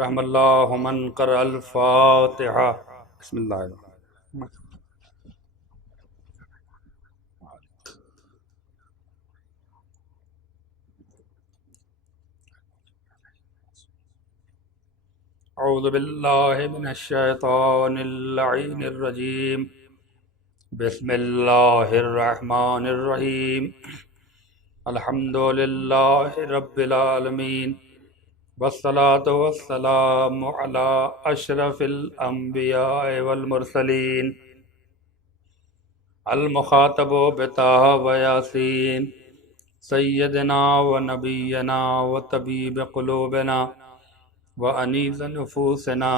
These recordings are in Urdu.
رحم اللہ من قرأ الفاتحہ۔ بسم اللہ الرحمن الرحیم۔ اعوذ باللہ من الشیطان اللعین الرجیم۔ بسم اللہ الرحمن الرحیم۔ الحمد للہ رب العالمین، والصلاة والسلام علی اشرف الانبیاء والمرسلین، المخاطب بطہ و یاسین، سیدنا و نبینا و طبیب قلوبنا وانیس نفوسنا،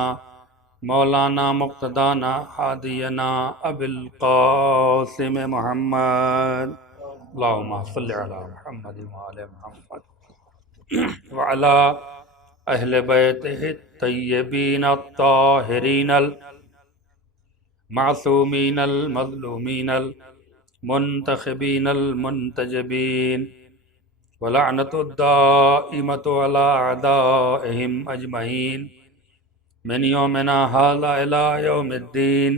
مولانا مقتدانا ہادینا ابی القاسم محمد، اللہم صلی علی محمد وآل محمد وعلی اہل بیتہ الطیبین الطاہرین المعصومین المظلومین المنتخبین المنتجبین، ولعنت الدائمۃ علی اعدائہم اجمعین من یومنا ھذا الی یوم الدین،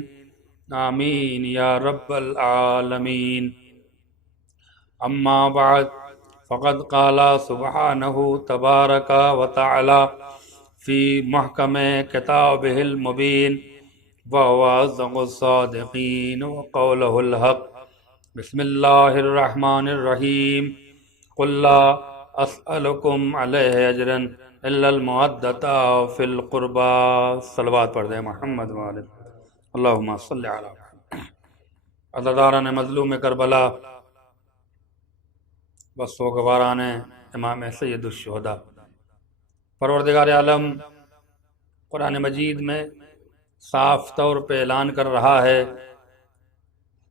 آمین یا رب العالمین۔ اما بعد، فقد قال سبحانہ تبارک و تعالی فی محکم کتابہ المبین، وهو اصدق الصادقین وقولہ الحق۔ بسم اللہ الرحمن الرحیم۔ قل لا اسألکم علیہ اجرا الا المودۃ فی القربى۔ صلوات پڑھ دیں محمد وآلہ اللہم صلی علی محمد۔ عزاداران مظلوم کربلا و سوگواران امام سید الشہداء، پروردگار عالم قرآن مجید میں صاف طور پہ اعلان کر رہا ہے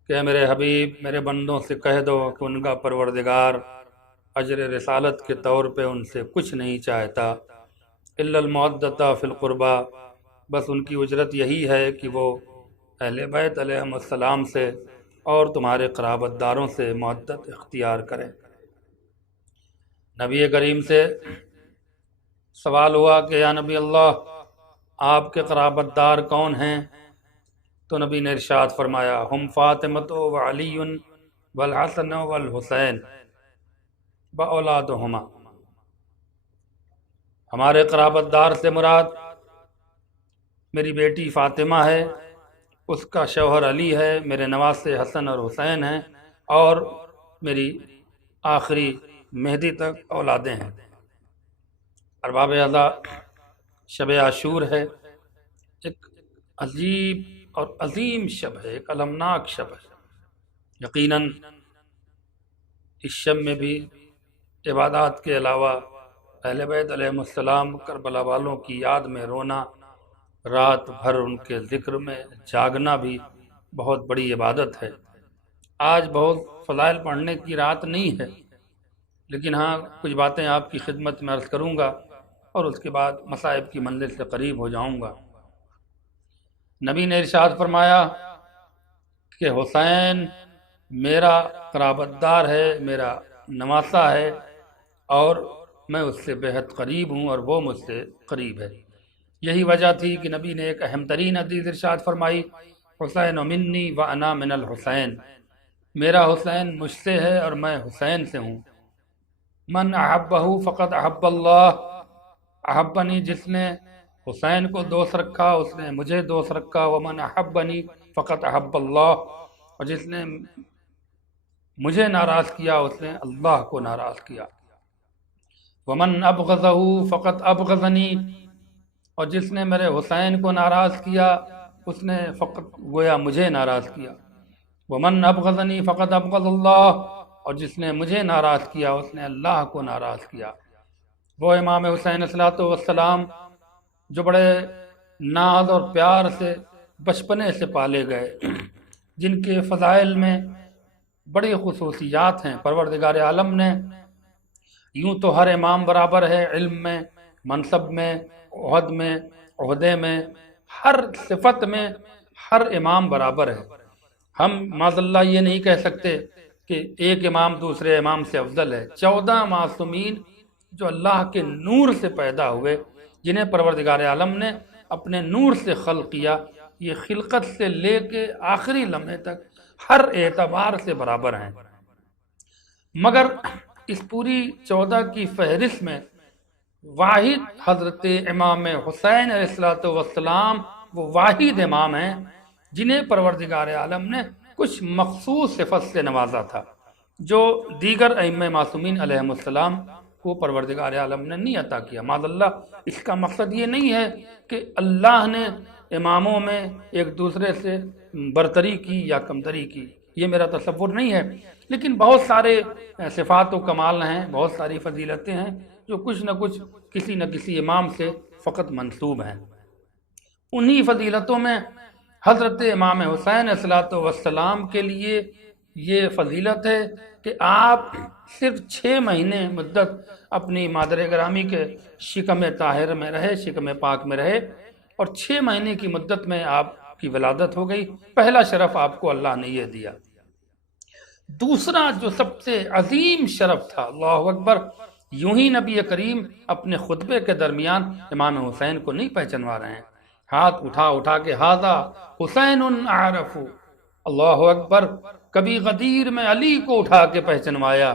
کہ میرے حبیب میرے بندوں سے کہہ دو کہ ان کا پروردگار اجر رسالت کے طور پہ ان سے کچھ نہیں چاہتا، الا المودۃ فی القربى، بس ان کی اجرت یہی ہے کہ وہ اہل بیت علیہم السلام سے اور تمہارے قرابت داروں سے مودت اختیار کریں۔ نبی کریم سے سوال ہوا کہ یا نبی اللہ، آپ کے قرابت دار کون ہیں؟ تو نبی نے ارشاد فرمایا، ہم فاطمۃ و علی والحسن والحسین باولادہما۔ ہمارے قرابت دار سے مراد میری بیٹی فاطمہ ہے، اس کا شوہر علی ہے، میرے نواسے حسن اور حسین ہیں، اور میری آخری مہدی تک اولادیں ہیں۔ ارباب اعضاء، شب عاشور ہے، ایک عجیب اور عظیم شب ہے، ایک المناک شب ہے۔ یقیناً اس شب میں بھی عبادات کے علاوہ اہل بیت علیہ السلام کربلا والوں کی یاد میں رونا، رات بھر ان کے ذکر میں جاگنا بھی بہت بڑی عبادت ہے۔ آج بہت فضائل پڑھنے کی رات نہیں ہے، لیکن ہاں کچھ باتیں آپ کی خدمت میں عرض کروں گا اور اس کے بعد مصائب کی منزل سے قریب ہو جاؤں گا۔ نبی نے ارشاد فرمایا کہ حسین میرا قرابت دار ہے، میرا نواسا ہے، اور میں اس سے بے حد قریب ہوں اور وہ مجھ سے قریب ہے۔ یہی وجہ تھی کہ نبی نے ایک اہم ترین حدیث ارشاد فرمائی، حسین منی وانا من الحسین، میرا حسین مجھ سے ہے اور میں حسین سے ہوں۔ من احبہ فقد احب اللہ، احبنی، جس نے حسین کو دوست رکھا اس نے مجھے دوست رکھا، ومن احبنی فقد احب اللہ، اور جس نے مجھے ناراض کیا اس نے اللہ کو ناراض کیا۔ ومن ابغضہ فقد ابغضنی، اور جس نے میرے حسین کو ناراض کیا اس نے فقط گویا مجھے ناراض کیا۔ ومن ابغضنی فقد ابغض اللہ، اور جس نے مجھے ناراض کیا اس نے اللہ کو ناراض کیا۔ وہ امام حسین صلوات والسلام جو بڑے ناز اور پیار سے بچپنے سے پالے گئے، جن کے فضائل میں بڑی خصوصیات ہیں، پروردگار عالم نے یوں تو ہر امام برابر ہے، علم میں، منصب میں، عہد میں، عہدے میں، ہر صفت میں ہر امام برابر ہے۔ ہم معاذ اللہ یہ نہیں کہہ سکتے کہ ایک امام دوسرے امام سے افضل ہے۔ 14 معصومین جو اللہ کے نور سے پیدا ہوئے، جنہیں پروردگار عالم نے اپنے نور سے خلق کیا، یہ خلقت سے لے کے آخری لمحے تک ہر اعتبار سے برابر ہیں، مگر اس پوری 14 کی فہرست میں واحد حضرت امام حسین علیہ السلام وہ واحد امام ہیں جنہیں پروردگار عالم نے کچھ مخصوص صفت سے نوازا تھا جو دیگر ائمہ معصومین علیہم السلام کو پروردگار عالم نے نہیں عطا کیا۔ معاذ اللہ، اس کا مقصد یہ نہیں ہے کہ اللہ نے اماموں میں ایک دوسرے سے برتری کی یا کمتری کی، یہ میرا تصور نہیں ہے، لیکن بہت سارے صفات و کمال ہیں، بہت ساری فضیلتیں ہیں جو کچھ نہ کچھ کسی نہ کسی امام سے فقط منسوب ہیں۔ انہی فضیلتوں میں حضرت امام حسین علیہ السلام کے لیے یہ فضیلت ہے کہ آپ صرف 6 مہینے مدت اپنی مادر گرامی کے شکم طاہر میں رہے، شکم پاک میں رہے، اور 6 مہینے کی مدت میں آپ کی ولادت ہو گئی۔ پہلا شرف آپ کو اللہ نے یہ دیا۔ دوسرا جو سب سے عظیم شرف تھا، اللہ اکبر، یوں ہی نبی کریم اپنے خطبے کے درمیان امام حسین کو نہیں پہچنوا رہے ہیں، ہاتھ اٹھا کے ہاذا حسین اعرف، اللہ اکبر، کبھی غدیر میں علی کو اٹھا کے پہچنوایا،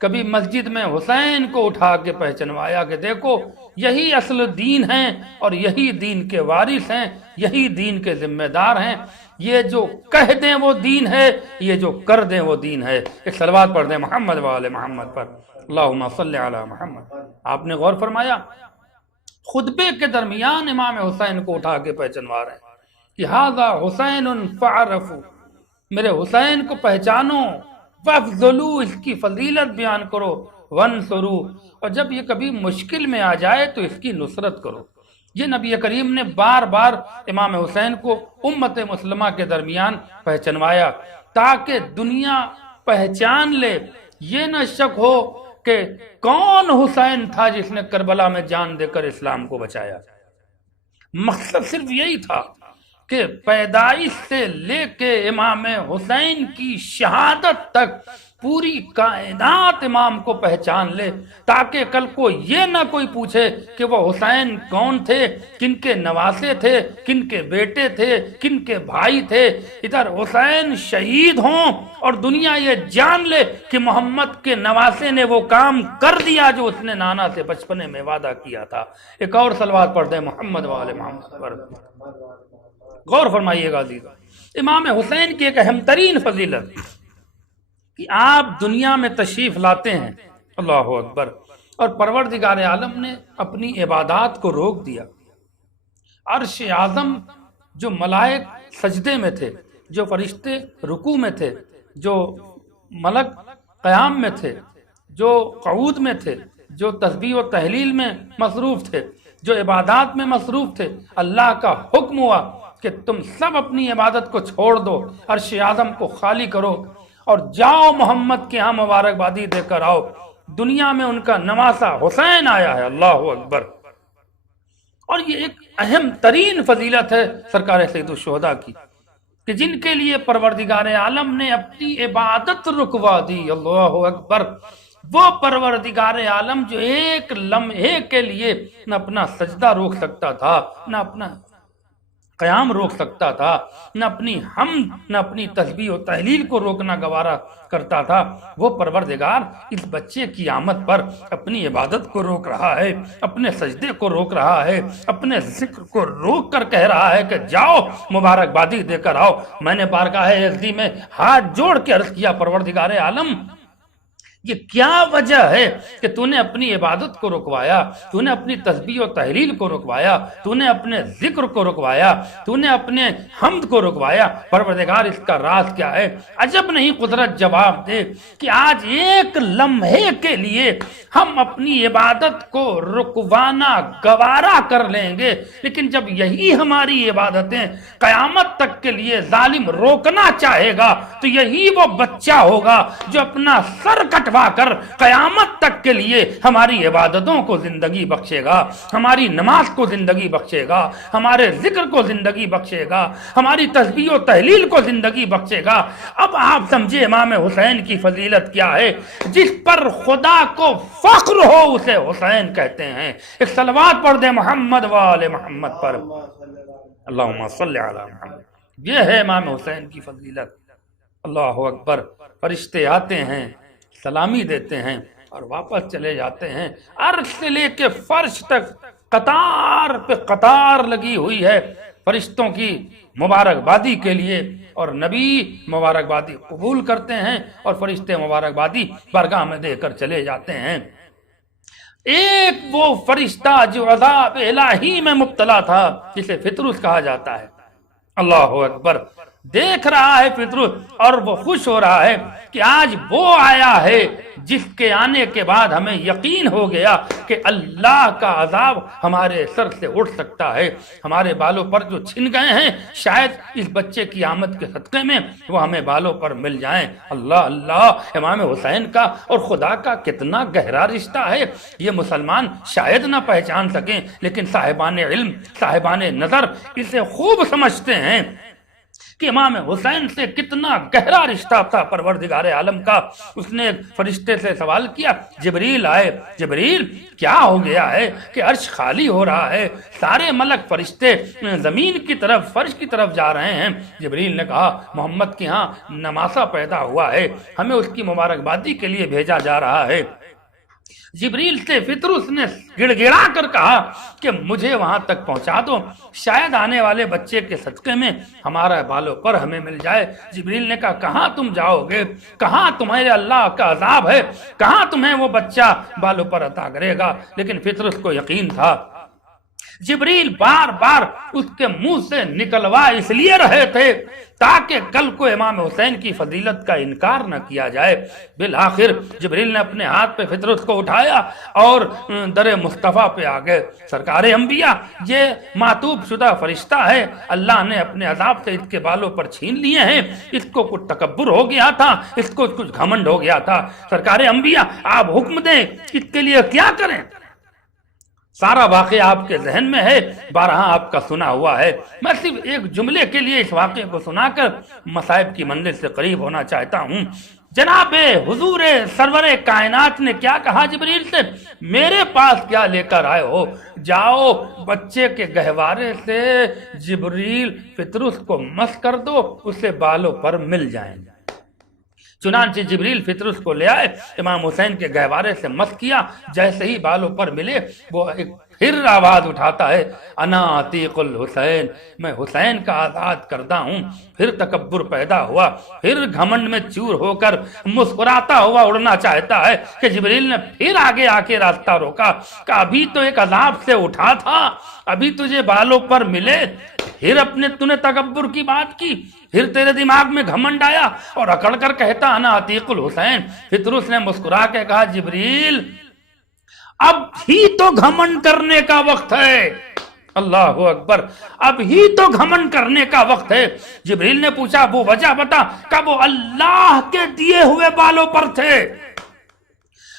کبھی مسجد میں حسین کو اٹھا کے پہچنوایا کہ دیکھو یہی اصل دین ہیں اور یہی دین کے وارث ہیں، یہی دین کے ذمہ دار ہیں، یہ جو کہہ دیں وہ دین ہے، یہ جو کر دیں وہ دین ہے۔ ایک صلوات پڑھ دیں محمد وآل محمد پر، اللہم صلی علی محمد۔ آپ نے غور فرمایا، خطبے کے درمیان امام حسین کو اٹھا کے پہچنوا رہے ہیں کہ ھذا حسین فعرفوا، میرے حسین کو پہچانو، وافضلوا، اس کی فضیلت بیان کرو، وانصروا، اور جب یہ کبھی مشکل میں آ جائے تو اس کی نصرت کرو۔ یہ نبی کریم نے بار بار امام حسین کو امت مسلمہ کے درمیان پہچنوایا تاکہ دنیا پہچان لے، یہ نہ شک ہو کہ کون حسین تھا جس نے کربلا میں جان دے کر اسلام کو بچایا۔ مقصد صرف یہی تھا کہ پیدائش سے لے کے امام حسین کی شہادت تک پوری کائنات امام کو پہچان لے، تاکہ کل کو یہ نہ کوئی پوچھے کہ وہ حسین کون تھے، کن کے نواسے تھے، کن کے بیٹے تھے، کن کے بھائی تھے۔ ادھر حسین شہید ہوں اور دنیا یہ جان لے کہ محمد کے نواسے نے وہ کام کر دیا جو اس نے نانا سے بچپنے میں وعدہ کیا تھا۔ ایک اور صلوات پڑھ دیں محمد وآل محمد پر۔ غور فرمائیے گا عزیز، امام حسین کی ایک اہم ترین فضیلت کہ آپ دنیا میں تشریف لاتے ہیں، اللہ اکبر، اور پروردگار عالم نے اپنی عبادات کو روک دیا۔ عرش اعظم، جو ملائک سجدے میں تھے، جو فرشتے رکوع میں تھے، جو ملک قیام میں تھے، جو قعود میں تھے، جو تسبیح و تحلیل میں مصروف تھے، جو عبادات میں مصروف تھے، اللہ کا حکم ہوا کہ تم سب اپنی عبادت کو چھوڑ دو، عرش اعظم کو خالی کرو اور جاؤ محمد کے ہاں مبارکبادی دے کر آؤ۔ دنیا میں ان کا نواسا حسین آیا ہے، اللہ اکبر۔ اور یہ ایک اہم ترین فضیلت ہے سرکار سید الشہداء کی کہ جن کے لیے پروردگار عالم نے اپنی عبادت رکوا دی، اللہ اکبر۔ وہ پروردگار عالم جو ایک لمحے کے لیے نہ اپنا سجدہ روک سکتا تھا، نہ اپنا قیام روک سکتا تھا، نہ اپنی حمد، نہ اپنی تسبیح و تحلیل کو روکنا گوارا کرتا تھا، وہ پروردگار اس بچے کی آمد پر اپنی عبادت کو روک رہا ہے، اپنے سجدے کو روک رہا ہے، اپنے ذکر کو روک کر کہہ رہا ہے کہ جاؤ مبارکبادی دے کر آؤ۔ میں نے بارگاہ عزی میں ہاتھ جوڑ کے عرض کیا، پروردگار عالم، یہ کیا وجہ ہے کہ تو نے اپنی عبادت کو رکوایا، تو نے اپنی تسبیح و تحلیل کو رکوایا، تو نے اپنے ذکر کو رکوایا، تو نے اپنے حمد کو رکوایا؟ پروردگار اس کا راز کیا ہے؟ عجب نہیں قدرت جواب دے کہ آج ایک لمحے کے لیے ہم اپنی عبادت کو رکوانا گوارا کر لیں گے، لیکن جب یہی ہماری عبادتیں قیامت تک کے لیے ظالم روکنا چاہے گا تو یہی وہ بچہ ہوگا جو اپنا سر کٹوا کروا کر قیامت تک کے لیے ہماری عبادتوں کو زندگی بخشے گا، ہماری نماز کو زندگی بخشے گا، ہمارے ذکر کو زندگی بخشے گا، ہماری تسبیح و تحلیل کو زندگی بخشے گا۔ اب آپ سمجھے امام حسین کی فضیلت کیا ہے؟ جس پر خدا کو فخر ہو اسے حسین کہتے ہیں۔ ایک صلوات پڑھ دیں محمد و آل محمد پر، اللہم صلی علی محمد۔ یہ ہے امام حسین کی فضیلت۔ اللہ اکبر۔ فرشتے آتے ہیں، سلامی دیتے ہیں اور واپس چلے جاتے ہیں۔ عرش سے لے کے فرش تک قطار پہ قطار لگی ہوئی ہے فرشتوں کی مبارکبادی کے لیے، اور نبی مبارکبادی قبول کرتے ہیں اور فرشتے مبارکبادی بارگاہ میں دے کر چلے جاتے ہیں۔ ایک وہ فرشتہ جو عذاب الہی میں مبتلا تھا جسے فطرس کہا جاتا ہے، اللہ اکبر، دیکھ رہا ہے فطرس اور وہ خوش ہو رہا ہے کہ آج وہ آیا ہے جس کے آنے کے بعد ہمیں یقین ہو گیا کہ اللہ کا عذاب ہمارے سر سے اٹھ سکتا ہے، ہمارے بالوں پر جو چھن گئے ہیں شاید اس بچے کی آمد کے صدقے میں وہ ہمیں بالوں پر مل جائیں۔ اللہ اللہ، امام حسین کا اور خدا کا کتنا گہرا رشتہ ہے، یہ مسلمان شاید نہ پہچان سکیں، لیکن صاحبان علم، صاحبان نظر اسے خوب سمجھتے ہیں کہ امام حسین سے کتنا گہرا رشتہ تھا پروردگار عالم کا۔ اس نے ایک فرشتے سے سوال کیا، جبریل آئے، جبریل کیا ہو گیا ہے کہ عرش خالی ہو رہا ہے، سارے ملک فرشتے زمین کی طرف، فرش کی طرف جا رہے ہیں؟ جبریل نے کہا محمد کے ہاں نماسا پیدا ہوا ہے، ہمیں اس کی مبارکبادی کے لیے بھیجا جا رہا ہے۔ جبریل سے فطرس نے گڑ گڑا کر کہا کہ مجھے وہاں تک پہنچا دو، شاید آنے والے بچے کے صدقے میں ہمارا بالوں پر ہمیں مل جائے۔ جبریل نے کہا کہاں تم جاؤ گے، کہاں تمہارے اللہ کا عذاب ہے، کہاں تمہیں وہ بچہ بالوں پر عطا کرے گا؟ لیکن فطرس کو یقین تھا۔ جبریل بار بار اس کے منہ سے نکلوا اس لیے رہے تھے تاکہ کل کو امام حسین کی فضیلت کا انکار نہ کیا جائے۔ بالآخر جبریل نے اپنے ہاتھ پہ فطرت کو اٹھایا اور در مصطفیٰ پہ آ گئے۔ سرکار انبیاء، یہ معطوب شدہ فرشتہ ہے، اللہ نے اپنے عذاب سے اس کے بالوں پر چھین لیے ہیں، اس کو کچھ تکبر ہو گیا تھا، اس کو کچھ گھمنڈ ہو گیا تھا۔ سرکار انبیاء آپ حکم دیں اس کے لیے کیا کریں؟ سارا واقعہ آپ کے ذہن میں ہے، بارہا آپ کا سنا ہوا ہے، میں صرف ایک جملے کے لیے اس واقعے کو سنا کر مصائب کی منزل سے قریب ہونا چاہتا ہوں۔ جناب حضور سرور کائنات نے کیا کہا جبریل سے؟ میرے پاس کیا لے کر آئے ہو؟ جاؤ بچے کے گہوارے سے جبریل فطرس کو مس کر دو، اسے بالوں پر مل جائیں گے۔ چنانچہ جبریل فطرس کو لے آئے، امام حسین کے گہوارے سے مس کیا، جیسے ہی بالوں پر ملے وہ ایک پھر آواز اٹھاتا ہے، انا عتیق الحسین، میں حسین کا آزاد کردہ ہوں۔ پھر تکبر پیدا ہوا، پھر گھمنڈ میں چور ہو کر مسکراتا ہوا اڑنا چاہتا ہے کہ جبریل نے پھر آگے آ کے راستہ روکا کہ ابھی تو ایک عذاب سے اٹھا تھا، ابھی تجھے بالوں پر ملے، پھر تو نے تکبر کی بات کی، پھر تیرے دماغ میں گھمنڈ آیا اور اکڑ کر کہتا انا عتیق الحسین۔ فطرس نے مسکرا کے کہا جبریل اب ہی تو گھمنڈ کرنے کا وقت ہے، اللہ اکبر، اب ہی تو گھمنڈ کرنے کا وقت ہے۔ جبریل نے پوچھا وہ وجہ بتا، کہ وہ اللہ کے دیے ہوئے بالوں پر تھے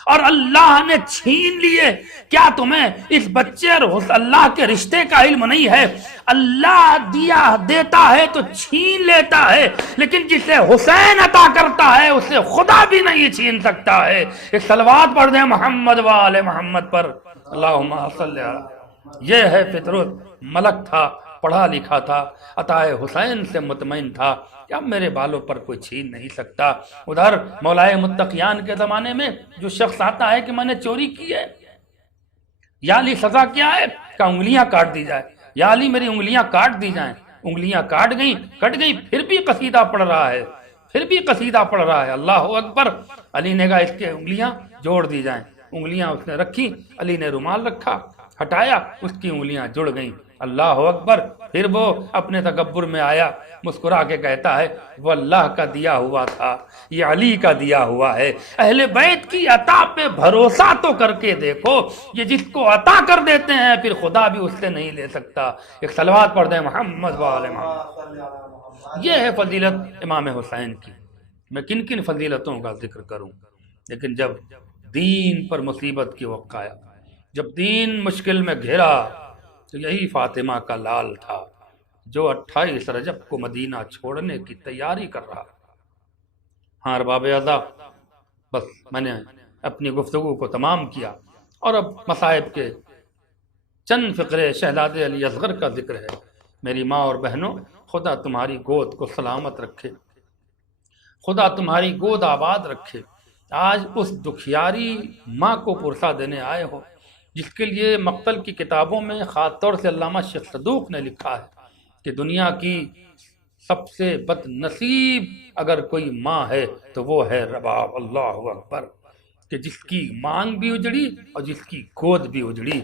اور اللہ نے چھین لیے۔ کیا تمہیں اس بچے اور اللہ کے رشتے کا علم نہیں ہے؟ اللہ دیتا ہے تو چھین لیتا ہے، لیکن جسے حسین عطا کرتا ہے اسے خدا بھی نہیں چھین سکتا ہے۔ ایک صلوات پڑھ دیں محمد و آل محمد پر، اللہم صلی علی۔ یہ ہے فطرت، ملک تھا، پڑھا لکھا تھا، عطا حسین سے مطمئن تھا کہ اب میرے بالوں پر کوئی چھین نہیں سکتا۔ ادھر مولائے متقیان کے زمانے میں جو شخص آتا ہے کہ میں نے چوری کی ہے، یا علی سزا کیا ہے؟ کہ انگلیاں کاٹ دی جائے، یا علی میری انگلیاں کاٹ دی جائیں۔ انگلیاں کٹ گئی، پھر بھی قصیدہ پڑھ رہا ہے، پھر بھی قصیدہ پڑھ رہا ہے، اللہ اکبر۔ علی نے کہا اس کے انگلیاں جوڑ دی جائیں، انگلیاں اس نے رکھی، علی نے رومال رکھا، ہٹایا، اس کی انگلیاں جڑ گئیں، اللہ اکبر۔ پھر وہ اپنے تکبر میں آیا، مسکرا کے کہتا ہے وہ اللہ کا دیا ہوا تھا، یہ علی کا دیا ہوا ہے۔ اہل بیت کی عطا پہ بھروسہ تو کر کے دیکھو، یہ جس کو عطا کر دیتے ہیں پھر خدا بھی اس سے نہیں لے سکتا۔ ایک صلوات پڑھ دیں محمد و آل محمد۔ یہ ہے فضیلت امام حسین کی۔ میں کن کن فضیلتوں کا ذکر کروں؟ لیکن جب دین پر مصیبت کی وقت آیا، جب دین مشکل میں گھرا، تو یہی فاطمہ کا لال تھا جو 28 رجب کو مدینہ چھوڑنے کی تیاری کر رہا۔ ہاں ارباب اعضاء، بس میں نے اپنی گفتگو کو تمام کیا، اور اب مصائب کے چند فقرے شہزادے علی اصغر کا ذکر ہے۔ میری ماں اور بہنوں، خدا تمہاری گود کو سلامت رکھے، خدا تمہاری گود آباد رکھے۔ آج اس دکھیاری ماں کو پرسہ دینے آئے ہو جس کے لیے مقتل کی کتابوں میں خاص طور سے علامہ شیخ صدوق نے لکھا ہے کہ دنیا کی سب سے بد نصیب اگر کوئی ماں ہے تو وہ ہے رباب، اللہ اکبر، کہ جس کی مانگ بھی اجڑی اور جس کی گود بھی اجڑی۔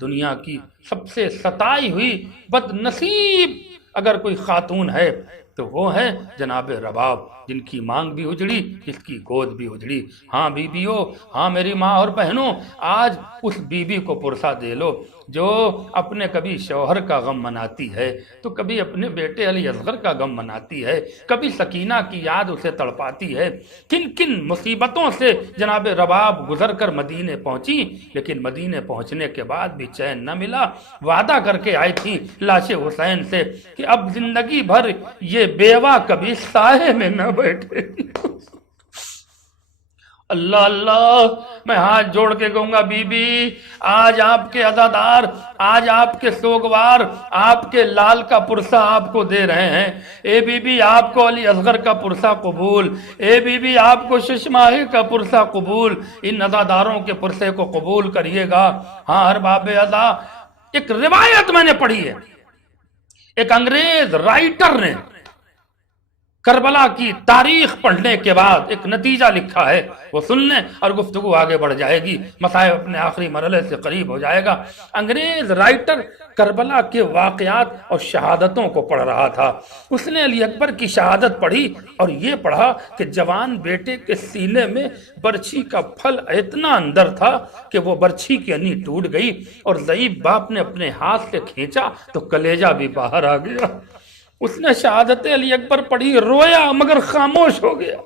دنیا کی سب سے ستائی ہوئی بد نصیب اگر کوئی خاتون ہے تو وہ ہے جناب رباب، جن کی مانگ بھی اجڑی، جس کی گود بھی اجڑی۔ ہاں بیویو، ہاں میری ماں اور بہنوں، آج اس بیوی کو پرسہ دے لو جو اپنے کبھی شوہر کا غم مناتی ہے تو کبھی اپنے بیٹے علی اصغر کا غم مناتی ہے، کبھی سکینہ کی یاد اسے تڑپاتی ہے۔ کن کن مصیبتوں سے جناب رباب گزر کر مدینے پہنچی، لیکن مدینے پہنچنے کے بعد بھی چین نہ ملا۔ وعدہ کر کے آئی تھی لاش حسین سے کہ اب زندگی بھر یہ بیوہ کبھی سائے میں نہ بیٹھے۔ اللہ اللہ، میں ہاتھ جوڑ کے کہوں گا بی بی، آج آپ کے عزادار، آج آپ کے سوگوار آپ کے لال کا پرسہ آپ کو دے رہے ہیں۔ اے بی بی، آپ کو علی اصغر کا پرسہ قبول، اے بی بی آپ کو ششماہی کا پرسہ قبول، ان عزاداروں کے پرسے کو قبول کریے گا۔ ہاں ارباب عزا، ایک روایت میں نے پڑھی ہے، ایک انگریز رائٹر نے کربلا کی تاریخ پڑھنے کے بعد ایک نتیجہ لکھا ہے، وہ سن لیں اور گفتگو آگے بڑھ جائے گی، مسائل اپنے آخری مرحلے سے قریب ہو جائے گا۔ انگریز رائٹر کربلا کے واقعات اور شہادتوں کو پڑھ رہا تھا۔ اس نے علی اکبر کی شہادت پڑھی اور یہ پڑھا کہ جوان بیٹے کے سینے میں برچھی کا پھل اتنا اندر تھا کہ وہ برچھی کی انی ٹوٹ گئی اور ضعیف باپ نے اپنے ہاتھ سے کھینچا تو کلیجہ بھی باہر آ گیا۔ اس نے شہادت علی اکبر پڑھی، رویا مگر خاموش ہو گیا۔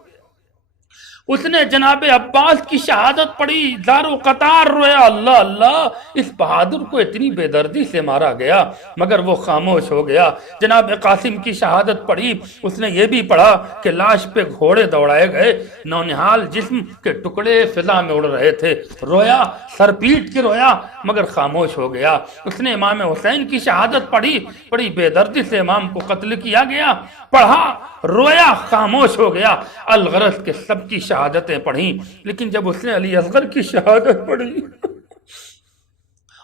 اس نے جناب عباس کی شہادت پڑھی، زار و قطار رویا، اللہ اللہ، اس بہادر کو اتنی بے دردی سے مارا گیا، مگر وہ خاموش ہو گیا۔ جناب قاسم کی شہادت پڑھی، اس نے یہ بھی پڑھا کہ لاش پہ گھوڑے دوڑائے گئے، نونہال جسم کے ٹکڑے فضا میں اڑ رہے تھے، رویا، سر پیٹ کے رویا مگر خاموش ہو گیا۔ اس نے امام حسین کی شہادت پڑھی، بڑی بے دردی سے امام کو قتل کیا گیا، پڑھا، رویا، خاموش ہو گیا۔ الغرض کے سب کی شہادتیں پڑھیں، لیکن جب اس نے علی اصغر کی شہادت پڑھی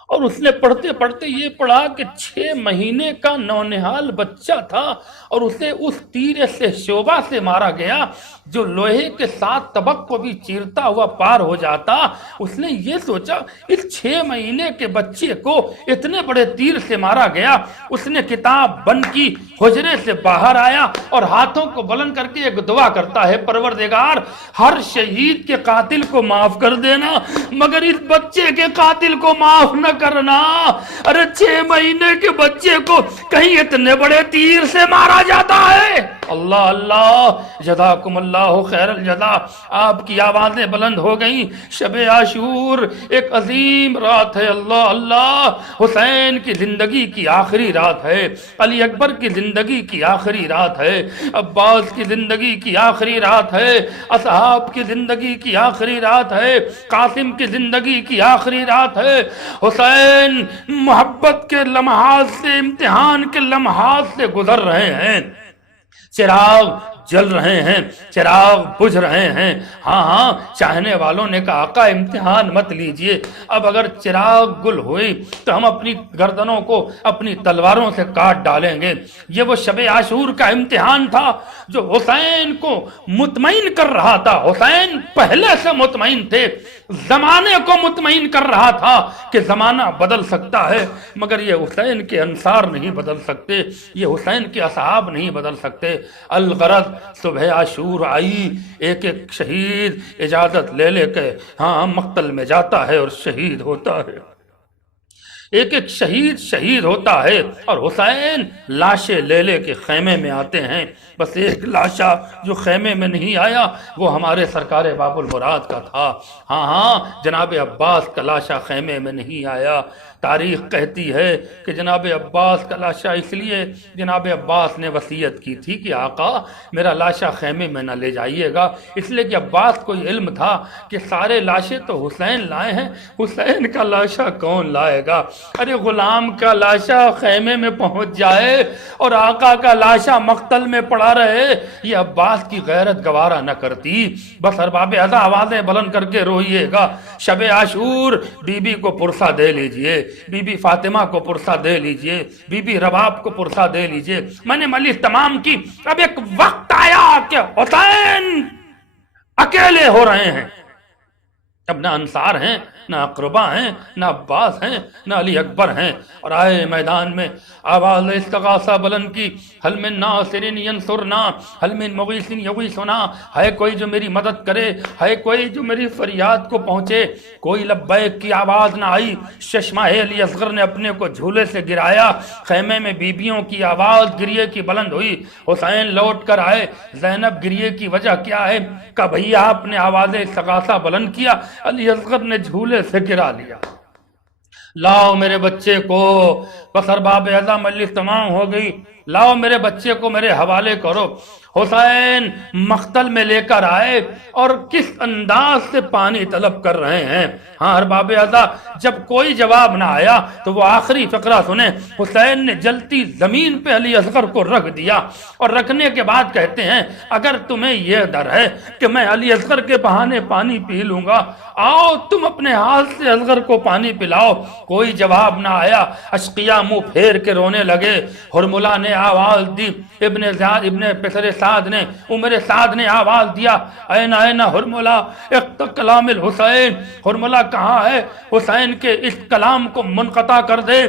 اور اس نے پڑھتے پڑھتے یہ پڑھا کہ 6 مہینے کا نونہال بچہ تھا اور اسے اس تیر سے شعبہ سے مارا گیا جو لوہے کے 7 طبق کو بھی چیرتا ہوا پار ہو جاتا۔ اس نے یہ سوچا اس 6 مہینے کے بچے کو اتنے بڑے تیر سے مارا گیا۔ اس نے کتاب بند کی، حجرے سے باہر آیا اور ہاتھوں کو بلند کر کے ایک دعا کرتا ہے، پروردگار ہر شہید کے قاتل کو معاف کر دینا مگر اس بچے کے قاتل کو معاف نہ کرنا۔ ارے 6 مہینے کے بچے کو کہیں اتنے بڑے تیر سے مارا جاتا ہے؟ اللہ اللہ، جزاکم اللہ خیر الجزا۔ آپ کی آوازیں بلند ہو گئیں۔ شب عاشور ایک عظیم رات ہے، اللہ اللہ، حسین کی زندگی کی آخری رات ہے، علی اکبر کی زندگی کی آخری رات ہے، عباس کی زندگی کی آخری رات ہے، اصحاب کی زندگی کی آخری رات ہے، قاسم کی زندگی کی آخری رات ہے۔ حسین محبت کے لمحات سے، امتحان کے لمحات سے گزر رہے ہیں، چراغ جل رہے ہیں، چراغ بجھ رہے ہیں۔ ہاں ہاں، چاہنے والوں نے کہا آقا امتحان مت لیجئے، اب اگر چراغ گل ہوئی تو ہم اپنی گردنوں کو اپنی تلواروں سے کاٹ ڈالیں گے۔ یہ وہ شب عاشور کا امتحان تھا جو حسین کو مطمئن کر رہا تھا۔ حسین پہلے سے مطمئن تھے، زمانے کو مطمئن کر رہا تھا کہ زمانہ بدل سکتا ہے مگر یہ حسین کے انصار نہیں بدل سکتے، یہ حسین کے اصحاب نہیں بدل سکتے۔ الغرض صبح عاشور آئی، ایک ایک شہید اجازت لے لے کے ہاں مقتل میں جاتا ہے اور شہید ہوتا ہے۔ ایک ایک شہید شہید ہوتا ہے، اور حسین لاشیں لے لے کے خیمے میں آتے ہیں۔ بس ایک لاشا جو خیمے میں نہیں آیا وہ ہمارے سرکار باب المراد کا تھا۔ ہاں جناب عباس کا لاشا خیمے میں نہیں آیا۔ تاریخ کہتی ہے کہ جناب عباس کا لاشا اس لیے جناب عباس نے وصیت کی تھی کہ آقا میرا لاشا خیمے میں نہ لے جائیے گا، اس لیے کہ عباس کو یہ علم تھا کہ سارے لاشیں تو حسین لائے ہیں، حسین کا لاشا کون لائے گا؟ ارے غلام کا لاشا خیمے میں پہنچ جائے اور آقا کا لاشا مقتل میں پڑا رہے، یہ عباس کی غیرت گوارا نہ کرتی۔ بس ارباب اعضا آوازیں بلند کر کے روئیے گا، شب عاشور بی بی کو پرسہ دے لیجئے، بی بی فاطمہ کو پرسہ دے لیجئے، بی بی رباب کو پرسہ دے لیجئے۔ میں نے مجلس تمام کی، اب ایک وقت آیا کہ حسین اکیلے ہو رہے ہیں، اب نہ انصار ہیں، نہ اقربا ہیں، نہ عباس ہیں، نہ علی اکبر ہیں، اور آئے میدان میں آواز استغاثہ بلند کی، حل من ناصر ینصرنا، حل من مغیث یغیثنا، ہے کوئی جو میری مدد کرے، ہے کوئی جو میری فریاد کو پہنچے؟ کوئی لبیک کی آواز نہ آئی۔ چشمہ علی اصغر نے اپنے کو جھولے سے گرایا، خیمے میں بیبیوں کی آواز گریے کی بلند ہوئی۔ حسین لوٹ کر آئے، زینب گریے کی وجہ کیا ہے؟ کہ بھیا آپ نے آواز استغاثہ بلند کیا، علی اصغر نے جھولے سے گرا لیا۔ لاؤ میرے بچے کو، بس ارباب اعضا مجلس تمام ہو گئی، لاؤ میرے بچے کو میرے حوالے کرو۔ حسین مقتل میں لے کر آئے اور کس انداز سے پانی طلب کر رہے ہیں۔ ہاں ارباب اعضا جب کوئی جواب نہ آیا تو وہ آخری فقرہ سنیں۔ حسین نے جلتی زمین پہ علی اصغر کو رکھ دیا، اور رکھنے کے بعد کہتے ہیں اگر تمہیں یہ ڈر ہے کہ میں علی اصغر کے بہانے پانی پی لوں گا، آؤ تم اپنے ہاتھ سے اصغر کو پانی پلاؤ۔ کوئی جواب نہ آیا، اشقیاء منہ پھیر کے رونے لگے۔ ہرملہ نے آواز دی، ابن پسر سعد نے، عمر سعد نے آواز دیا، این این ہرملہ اقت کلام الحسین، ہرملہ کہاں ہے؟ حسین کے اس کلام کو منقطع کر دے۔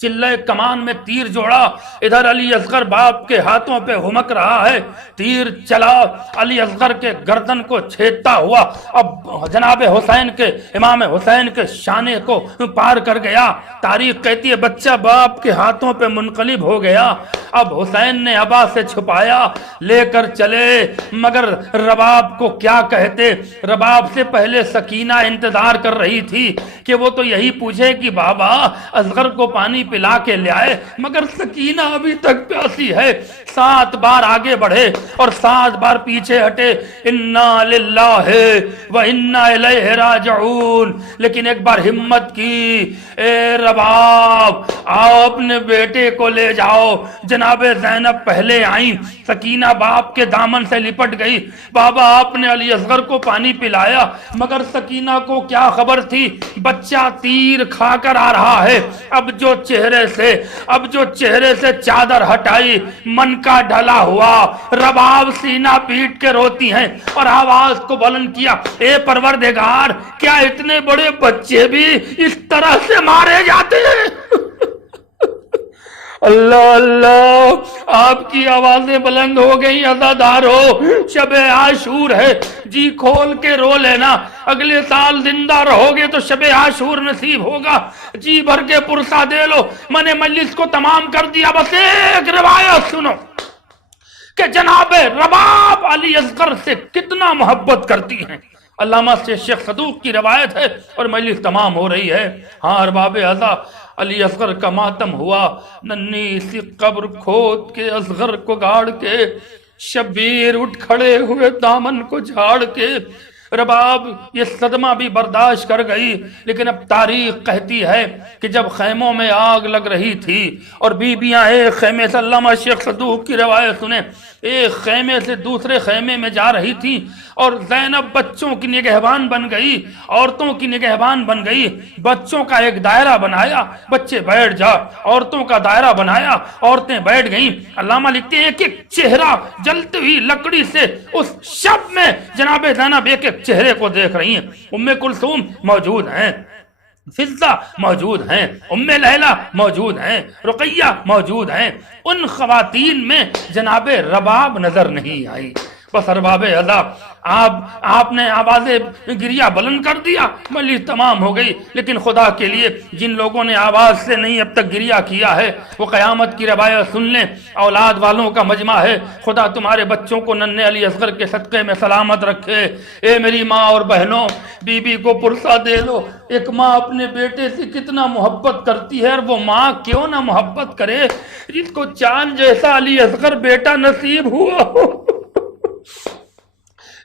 چلے کمان میں تیر جوڑا، ادھر علی اصغر باپ کے ہاتھوں پہ ہمک رہا ہے، تیر چلا علی اصغر کے گردن کو چھیدتا ہوا، اب جناب حسین کے، امام حسین کے شانے کو پار کر گیا۔ تاریخ کہتی ہے بچہ باپ کے ہاتھوں پہ منقلب ہو گیا۔ اب حسین نے ابا سے چھپایا، لے کر چلے، مگر رباب کو کیا کہتے؟ رباب سے پہلے سکینہ انتظار کر رہی تھی کہ وہ تو یہی پوچھے کہ بابا اصغر کو پانی پلا کے لے آئے، مگر سکینہ ابھی تک پیاسی ہے۔ 7 بار آگے بڑھے اور 7 بار پیچھے ہٹے، انا للہ و انا الیہ راجعون، لیکن ایک بار ہمت کی، اے رباب آؤ اپنے بیٹے کو لے جاؤ۔ جناب زینب پہلے آئیں، سکینہ باپ کے دامن سے لپٹ گئی، بابا آپ نے علی اصغر کو پانی پلایا، مگر سکینہ کو کیا خبر تھی بچہ تیر کھا کر آ رہا ہے۔ اب جو چہرے سے چادر ہٹائی، من کا ڈھلا ہوا، رباب سینہ پیٹ کے روتی ہیں اور آواز کو بلند کیا، اے پروردگار کیا اتنے بڑے بچے بھی اس طرح سے مارے جاتے ہیں؟ اللہ اللہ، آپ کی آوازیں بلند ہو گئی، عزادار ہو، شب عاشور ہے، جی کھول کے رو لینا، اگلے سال زندہ رہو گے تو شب عاشور نصیب ہوگا، جی بھر کے پرسہ دے لو۔ میں نے مجلس کو تمام کر دیا، بس ایک روایت سنو کہ جناب رباب علی اصغر سے کتنا محبت کرتی ہیں۔ علامہ سے شیخ صدوق کی روایت ہے اور مجلس تمام ہو رہی ہے۔ ہاں ارباب اعضا علی اصغر کا ماتم ہوا، ننھی سی قبر کھود کے اصغر کو گاڑ کے، شبیر اٹھ کھڑے ہوئے دامن کو جھاڑ کے۔ رباب یہ صدمہ بھی برداشت کر گئی، لیکن اب تاریخ کہتی ہے کہ جب خیموں میں آگ لگ رہی تھی اور بیبیاں ایک خیمے سے، علامہ شیخ صدوق کی روایت سنیں، ایک خیمے سے دوسرے خیمے میں جا رہی تھی اور زینب بچوں کی نگہبان بن گئی، عورتوں کی نگہبان بن گئی، بچوں کا ایک دائرہ بنایا، بچے بیٹھ جا، عورتوں کا دائرہ بنایا، عورتیں بیٹھ گئیں۔ علامہ لکھتے ہیں ایک ایک چہرہ جلتی ہوئی لکڑی سے اس شب میں جناب زینب ایک ایک چہرے کو دیکھ رہی ہیں۔ ام کلثوم موجود ہیں، فضہ موجود ہیں، ام لیلہ موجود ہیں، رقیہ موجود ہیں، ان خواتین میں جناب رباب نظر نہیں آئی۔ بس ارباب ادا آپ نے آواز گریہ بلند کر دیا، مجلس تمام ہو گئی، لیکن خدا کے لیے جن لوگوں نے آواز سے نہیں اب تک گریہ کیا ہے وہ قیامت کی روایت سن لیں، اولاد والوں کا مجمع ہے، خدا تمہارے بچوں کو ننھے علی اصغر کے صدقے میں سلامت رکھے۔ اے میری ماں اور بہنوں، بی بی کو پرسہ دے دو۔ ایک ماں اپنے بیٹے سے کتنا محبت کرتی ہے، اور وہ ماں کیوں نہ محبت کرے جس کو چاند جیسا علی اصغر بیٹا نصیب ہوا ہو۔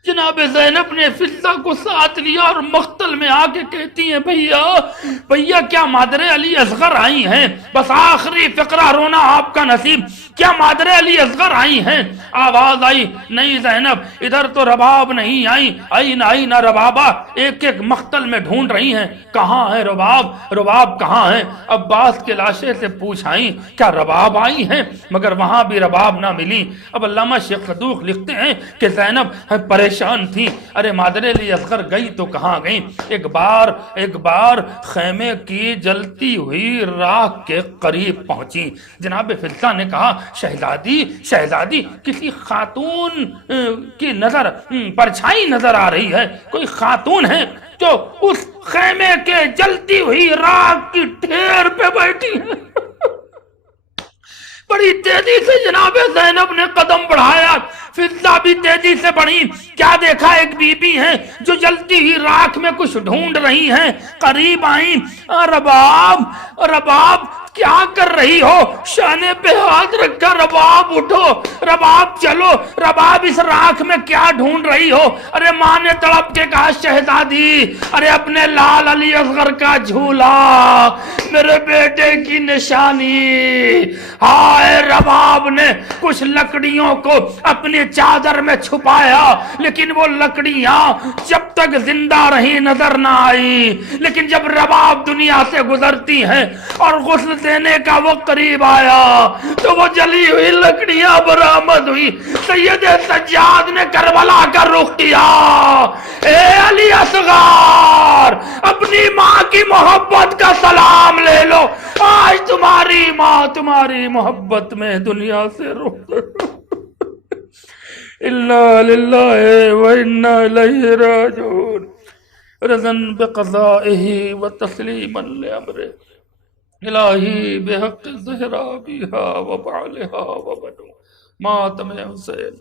جناب زینب نے فضہ کو ساتھ لیا اور مقتل میں آ کے کہتی ہیں بھیا کیا مادر علی اصغر آئی ہیں؟ بس آخری فقرہ رونا آپ کا نصیب، کیا مادر علی اصغر آئی ہیں؟ آواز آئی، نہیں زینب ادھر تو رباب نہیں آئی نہ ربابہ، ایک ایک مقتل میں ڈھونڈ رہی ہیں، کہاں ہے رباب کہاں ہے؟ عباس کے لاشے سے پوچھائیں کیا رباب آئی ہیں، مگر وہاں بھی رباب نہ ملی۔ اب علامہ شیخ صدوق لکھتے ہیں کہ زینب پریشان تھی، ارے مادر علی اصغر گئی تو کہاں گئی؟ ایک بار خیمے کی جلتی ہوئی راکھ کے قریب پہنچی۔ جناب فضہ نے کہا شہزادی کسی خاتون کی نظر پرچھائی نظر آ رہی ہے، کوئی خاتون ہے جو اس خیمے کے جلتی ہوئی راکھ کی ڈھیر پہ بیٹھی ہے۔ بڑی تیزی سے جناب زینب نے قدم بڑھایا، فضہ بھی تیزی سے بڑھی، کیا دیکھا ایک بی بی ہیں جو جلتی ہی راکھ میں کچھ ڈھونڈ رہی ہیں، قریب آئیں، رباب کیا کر رہی ہو؟ شانے پہ ہاتھ رکھا، رباب اٹھو، رباب چلو، رباب اس راکھ میں کیا ڈھونڈ رہی ہو؟ ارے ماں نے تڑپ کے کہا شہزادی، ارے اپنے لال علی اصغر کا جھولا، میرے بیٹے کی نشانی۔ ہائے رباب نے کچھ لکڑیوں کو اپنی چادر میں چھپایا، لیکن وہ لکڑیاں جب تک زندہ رہی نظر نہ آئی، لیکن جب رباب دنیا سے گزرتی ہیں اور غسل دینے کا وہ قریب آیا تو وہ جلی ہوئی لکڑیاں برآمد ہوئی۔ سید سجاد نے کربلا کا رخ کیا، اے علی اصغر اپنی ماں کی محبت کا سلام لے لو، آج تمہاری ماں تمہاری محبت میں دنیا سے رخ اِنَّا لِلَّهِ وَإِنَّا إِلَيْهِ راجعون۔ رضاً بقضائه وتسلیما لأمره الہی بحق زہرا بیہا وبعلہا وبنو ماتم حسین۔